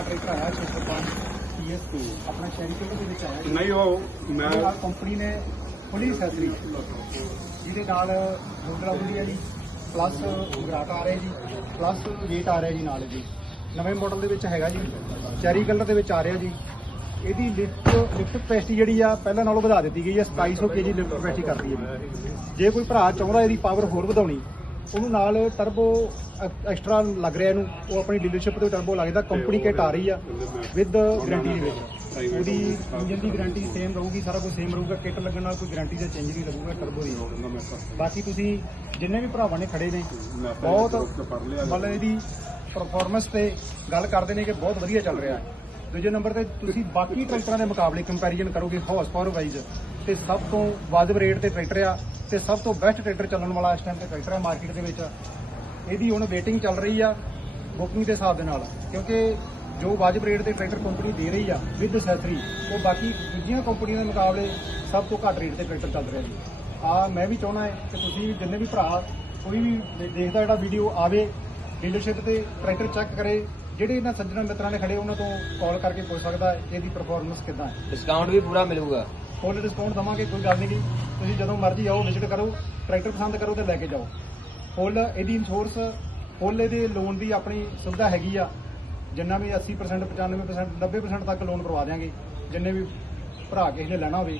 ਨਵਾਂ ਟਰੈਕਟਰ ਆਇਆ 605 PS2 ਆਪਣਾ ਸ਼ਹਿਰੀ ਕਿਲੋ ਦੇ ਵਿੱਚ ਆਇਆ ਜੀ। ਨਹੀਂ ਉਹ ਮੈਂ ਕੰਪਨੀ ਨੇ ਫੁੱਲੀ ਅਸੈਸਰੀ ਜਿਹਦੇ ਨਾਲ ਮੁੰਦਰਾ ਹੁੰਦੀ ਹੈ ਜੀ ਪਲੱਸ ਗਰਾਟ ਆ ਰਿਹਾ ਜੀ ਪਲੱਸ ਵੇਟ ਆ ਰਿਹਾ ਜੀ ਨਾਲ ਜੀ। ਨਵੇਂ ਮਾਡਲ ਦੇ ਵਿੱਚ ਹੈਗਾ ਜੀ। ਚੈਰੀ ਕਲਰ ਦੇ ਵਿੱਚ ਆ ਰਿਹਾ ਜੀ। ਇਹਦੀ ਲਿਫਟ ਲਿਫਟ ਕਪੈਸਿਟੀ ਜਿਹੜੀ ਆ ਪਹਿਲਾਂ ਨਾਲੋਂ ਵਧਾ ਦਿੱਤੀ ਗਈ ਹੈ 2700 ਕੇਜੀ ਲਿਫਟ ਕਪੈਸਿਟੀ ਕਰਦੀ ਹੈ ਜੇ। ਕੋਈ ਭਰਾ ਚਾਹੁੰਦਾ ਇਹਦੀ ਪਾਵਰ ਹੋਰ ਵਧਾਉਣੀ ਉਹਨੂੰ ਨਾਲ ਟਰਬੋ ਐਕਸਟਰਾ ਲੱਗ ਰਿਹਾ ਇਹਨੂੰ। ਉਹ ਆਪਣੀ ਡੀਲਰਸ਼ਿਪ ਤੇ ਟਰਬੋ ਲੱਗਦਾ। ਕੰਪਨੀ ਕਿਟ ਆ ਰਹੀ ਆ ਵਿਦ ਗਾਰੰਟੀ ਦੇ ਵਿੱਚ। ਉਹਦੀ ਇੰਜਨ ਦੀ ਗਾਰੰਟੀ ਸੇਮ ਰਹੂਗੀ ਸਾਰਾ ਕੁਝ ਸੇਮ ਰਹੂਗਾ। ਕਿਟ ਲੱਗਣ ਨਾਲ ਕੋਈ ਗਾਰੰਟੀ ਦਾ ਚੇਂਜ ਨਹੀਂ ਲੱਗੂਗਾ ਟਰਬੋ ਦੀ। ਬਾਕੀ ਤੁਸੀਂ ਜਿੰਨੇ ਵੀ ਭਰਾਵਾਂ ਨੇ ਖੜੇ ਨੇ ਬਹੁਤ ਮਤਲਬ ਇਹਦੀ ਪਰਫਾਰਮੈਂਸ ਤੇ ਗੱਲ ਕਰਦੇ ਨੇ ਕਿ ਬਹੁਤ ਵਧੀਆ ਚੱਲ ਰਿਹਾ। ਹੈ ਦੂਜੇ ਨੰਬਰ ਤੇ ਤੁਸੀਂ ਬਾਕੀ ਟਰੈਕਟਰਾਂ ਦੇ ਮੁਕਾਬਲੇ ਕੰਪੈਰੀਜ਼ਨ ਕਰੋਗੇ ਹਾਰਸ ਪਾਵਰ ਵਾਈਜ਼ ਤੇ ਸਭ ਤੋਂ ਵਾਜਬ ਰੇਟ ਤੇ ਟਰੈਕਟਰ ਆ ਤੇ ਸਭ ਤੋਂ ਬੈਸਟ ਟਰੈਕਟਰ ਚੱਲਣ ਵਾਲਾ ਇਸ ਟਾਈਮ ਤੇ ਟਰੈਕਟਰ ਹੈ ਮਾਰਕੀਟ ਦੇ ਵਿੱਚ। ਇਹਦੀ ਹੁਣ ਵੇਟਿੰਗ ਚੱਲ ਰਹੀ ਆ ਬੁਕਿੰਗ ਦੇ ਹਿਸਾਬ ਦੇ ਨਾਲ ਕਿਉਂਕਿ ਜੋ ਵਾਜਬ ਰੇਟ ਤੇ ਟਰੈਕਟਰ ਕੰਪਨੀ ਦੇ ਰਹੀ ਆ ਵਿਦ ਅਸੈਸਰੀ ਉਹ ਬਾਕੀ ਦੂਜੀਆਂ ਕੰਪਨੀਆਂ ਦੇ ਮੁਕਾਬਲੇ ਸਭ ਤੋਂ ਘੱਟ ਰੇਟ ਤੇ ਟਰੈਕਟਰ ਚੱਲ ਰਿਹਾ ਜੀ। ਆ ਮੈਂ ਵੀ ਚਾਹੁੰਦਾ ਹੈ ਕਿ ਤੁਸੀਂ ਜਿੰਨੇ ਵੀ ਭਰਾ ਕੋਈ ਵੀ ਦੇਖਦਾ ਜਿਹੜਾ ਵੀਡੀਓ ਆਵੇ ਡੀਲਰਸ਼ਿਪ ਤੇ ਟਰੈਕਟਰ ਚੈੱਕ ਕਰੇ ਜਿਹੜੇ ਇਹਨਾਂ ਸੱਜਣਾ ਮਿੱਤਰਾਂ ਨੇ ਖੜੇ ਉਹਨਾਂ ਤੋਂ ਕਾਲ ਕਰਕੇ ਪੁੱਛ ਸਕਦਾ ਇਹਦੀ ਪਰਫਾਰਮੈਂਸ ਕਿੱਦਾਂ ਹੈ। ਡਿਸਕਾਊਂਟ ਵੀ ਪੂਰਾ ਮਿਲੂਗਾ। ਫੁੱਲ ਡਿਸਕਾਊਂਟ ਦਵਾਂਗੇ ਕੋਈ ਗੱਲ ਨਹੀਂ ਤੁਸੀਂ ਜਦੋਂ ਮਰਜ਼ੀ ਆਓ ਵਿਜ਼ਿਟ ਕਰੋ ਟਰੈਕਟਰ ਪਸੰਦ ਕਰੋ ਤੇ ਲੈ ਕੇ ਜਾਓ। ਫੁੱਲ, ਇਹਦੀ ਇੰਸ਼ੋਰੈਂਸ ਫੁੱਲ ਇਹਦੇ ਲੋਨ ਦੀ ਆਪਣੀ ਸੁਵਿਧਾ ਹੈਗੀ ਆ। ਜਿੰਨਾ ਵੀ 80% 95% 90% ਤੱਕ ਲੋਨ ਕਰਵਾ ਦਿਆਂਗੇ, ਜਿੰਨੇ ਵੀ ਭਰਾ ਕਿਸੇ ਨੇ ਲੈਣਾ ਹੋਵੇ।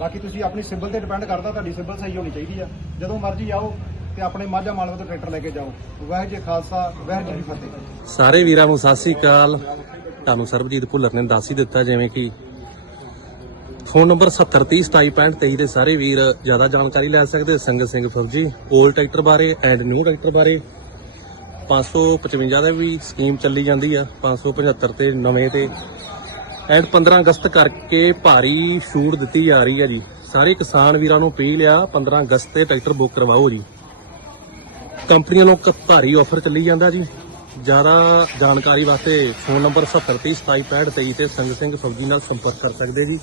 ਬਾਕੀ ਤੁਸੀਂ ਆਪਣੀ ਸਿਬਲ ਤੇ ਡਿਪੈਂਡ ਕਰਦਾ, ਤੁਹਾਡੀ ਸਿਬਲ ਸਹੀ ਹੋਣੀ ਚਾਹੀਦੀ ਆ। ਜਦੋਂ ਮਰਜ਼ੀ ਆਓ ਤੇ ਆਪਣੇ ਮਾਝਾ ਮਾਲਵੇ ਤੋਂ ਟਰੈਕਟਰ ਲੈ ਕੇ ਜਾਓ। ਵਾਹਿਗੁਰੂ ਜੀ ਖਾਲਸਾ, ਵਾਹਿਗੁਰੂ ਜੀ ਕੀ ਫਤਿਹ। ਸਾਰੇ ਵੀਰਾਂ ਨੂੰ ਸਤਿ ਸ੍ਰੀ ਅਕਾਲ। ਤੁਹਾਨੂੰ ਸਰਬਜੀਤ ਭੁੱਲਰ ਨੇ ਦੱਸ ਹੀ ਦਿੱਤਾ, ਜਿਵੇਂ ਕਿ ਫੋਨ ਨੰਬਰ 7030276523 ਦੇ ਸਾਰੇ ਵੀਰ ਜ਼ਿਆਦਾ ਜਾਣਕਾਰੀ ਲੈ ਸਕਦੇ ਸੰਗਤ ਸਿੰਘ ਫੌਜੀ 올ਡ ਟਰੈਕਟਰ ਬਾਰੇ ਐਂਡ ਨਿਊ ਟਰੈਕਟਰ ਬਾਰੇ। 555 ਦਾ ਵੀ ਸਕੀਮ ਚੱਲੀ ਜਾਂਦੀ ਆ 575 ਤੇ ਨਵੇਂ ਤੇ। ਐਂਡ 15 ਅਗਸਤ ਕਰਕੇ ਭਾਰੀ ਛੂਟ ਦਿੱਤੀ ਜਾ ਰਹੀ ਆ ਜੀ। ਸਾਰੇ ਕਿਸਾਨ ਵੀਰਾਂ ਨੂੰ ਅਪੀਲ ਆ 15 ਅਗਸਤ ਤੇ ਟਰੈਕਟਰ ਬੁੱਕ ਕਰਵਾਓ ਜੀ। ਕੰਪਨੀਆਂ ਨੂੰ ਇੱਕ ਭਾਰੀ ਆਫਰ ਚੱਲੀ ਜਾਂਦਾ ਜੀ। ਜ਼ਿਆਦਾ ਜਾਣਕਾਰੀ ਵਾਸਤੇ ਫੋਨ ਨੰਬਰ 7030276523 ਤੇ ਸੰਗਤ ਸਿੰਘ ਫੌਜੀ ਨਾਲ ਸੰਪਰਕ ਕਰ ਸਕਦੇ ਜੀ।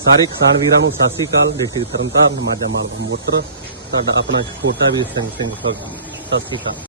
ਸਾਰੇ ਕਿਸਾਨ ਵੀਰਾਂ ਨੂੰ ਸਤਿ ਸ੍ਰੀ ਅਕਾਲ। ਡਿਸਟ੍ਰਿਕਟ ਤਰਨਤਾਰਨ, ਮਾਝਾ ਮਾਲਵਾ ਮੋਤਰ ਤੁਹਾਡਾ ਆਪਣਾ ਛੋਟਾ ਵੀਰ ਸਿੰਘ ਸਿੰਘ ਸਤਿ ਸ੍ਰੀ ਅਕਾਲ।